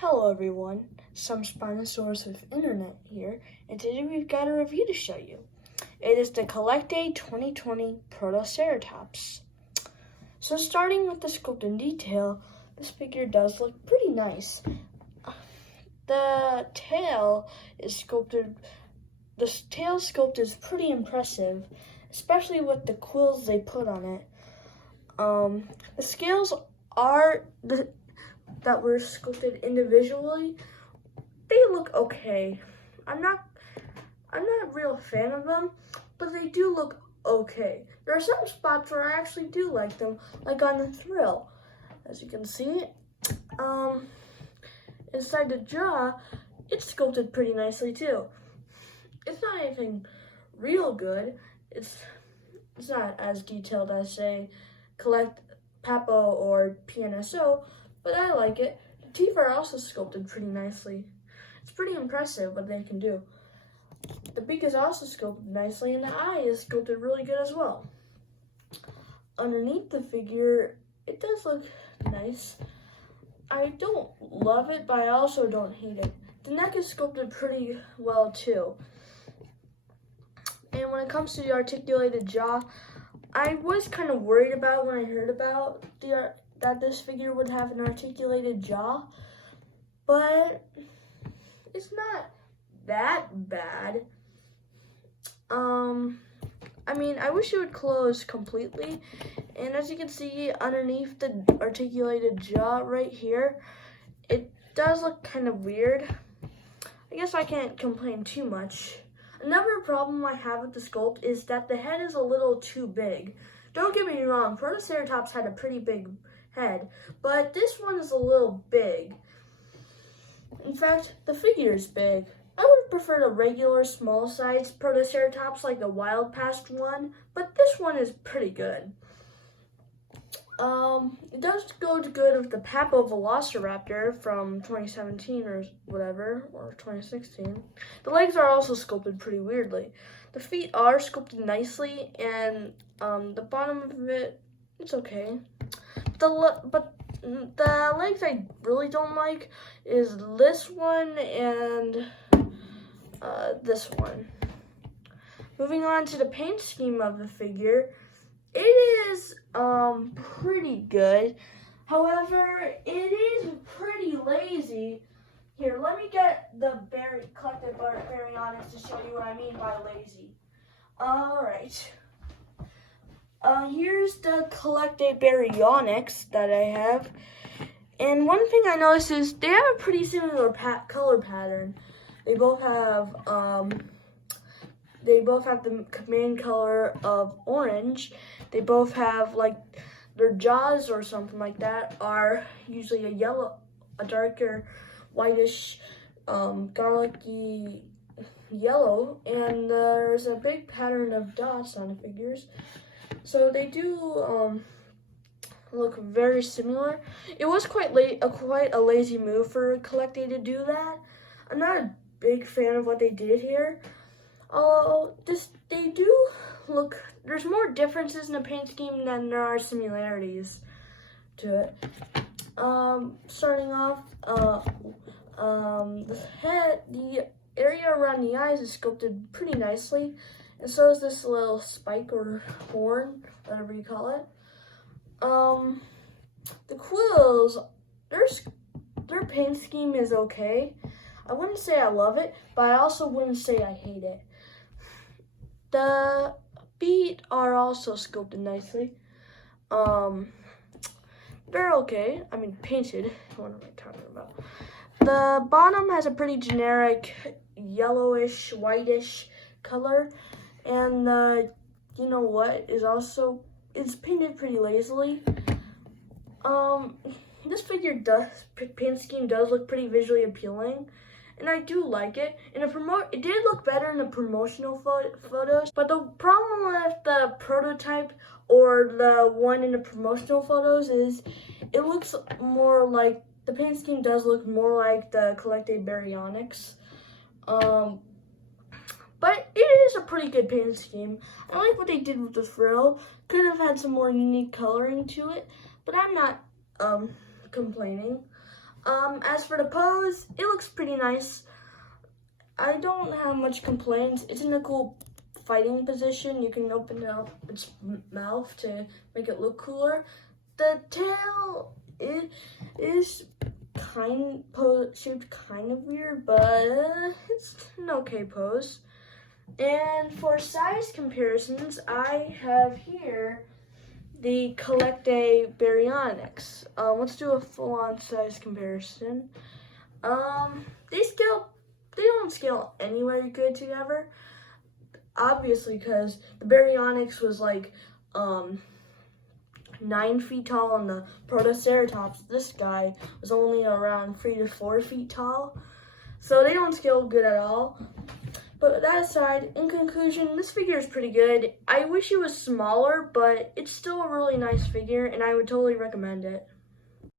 Hello everyone, some Spinosaurus with internet here, and today we've got a review to show you. It is the CollectA 2020 protoceratops. So starting with the sculpt in detail, this figure does look pretty nice. The tail sculpt is pretty impressive, especially with the quills they put on it. The scales that were sculpted individually, they look okay. I'm not a real fan of them, but they do look okay. There are some spots where I actually do like them, like on the thrill. As you can see, inside the jaw, it's sculpted pretty nicely too. It's not anything real good. It's not as detailed as, say, CollectA or PNSO, but I like it. The teeth are also sculpted pretty nicely. It's pretty impressive what they can do. The beak is also sculpted nicely, and the eye is sculpted really good as well. Underneath the figure, it does look nice. I don't love it, but I also don't hate it. The neck is sculpted pretty well too. And when it comes to the articulated jaw, I was kind of worried about when I heard about that this figure would have an articulated jaw, but it's not that bad. I mean, I wish it would close completely, and as you can see underneath the articulated jaw right here, it does look kind of weird. I guess I can't complain too much. Another problem I have with the sculpt is that the head is a little too big. Don't get me wrong, Protoceratops had a pretty big head, but this one is a little big. In fact, the figure is big. I would have preferred a regular small size Protoceratops like the wild past one, but this one is pretty good. It does go good with the Velociraptor from 2017 or whatever, or 2016. The legs are also sculpted pretty weirdly. The feet are sculpted nicely, and the bottom of it, it's okay. But the legs I really don't like is this one and this one. Moving on to the paint scheme of the figure, it is pretty good. However, it is pretty lazy. Here, let me get the CollectA Baryonyx to show you what I mean by lazy. Alright. Here's the CollectA Baryonyx that I have. And one thing I noticed is they have a pretty similar color pattern. They both have the main color of orange. They both have, like, their jaws or something like that are usually a darker, whitish, garlicky yellow, and there's a big pattern of dots on the figures. So they do look very similar. It was quite a lazy move for CollectA to do that. I'm not a big fan of what they did here. They do look, there's more differences in the paint scheme than there are similarities to it. Starting off, the area around the eyes is sculpted pretty nicely, and so is this little spike or horn, whatever you call it. The quills, their paint scheme is okay. I wouldn't say I love it, but I also wouldn't say I hate it. The feet are also sculpted nicely. They're okay. I mean, painted. What am I talking about? The bottom has a pretty generic yellowish, whitish color, and you know what is also, it's painted pretty lazily. This figure paint scheme does look pretty visually appealing, and I do like it. It did look better in the promotional photos, but the problem with the prototype or the one in the promotional photos is it looks more like, the paint scheme does look more like the CollectA Baryonyx. But it is a pretty good paint scheme. I like what they did with the frill. Could have had some more unique coloring to it, but I'm not complaining. As for the pose, it looks pretty nice. I don't have much complaints. It's in a cool fighting position. You can open up its mouth to make it look cooler. The tail is shaped kind of weird, but it's an okay pose. And for size comparisons, I have here the CollectA Baryonyx. Let's do a full-on size comparison. They don't scale anywhere good together. Obviously, because the Baryonyx was like 9 feet tall, and the protoceratops, this guy, was only around 3 to 4 feet tall. So they don't scale good at all. But that aside, in conclusion, this figure is pretty good. I wish it was smaller, but it's still a really nice figure, and I would totally recommend it.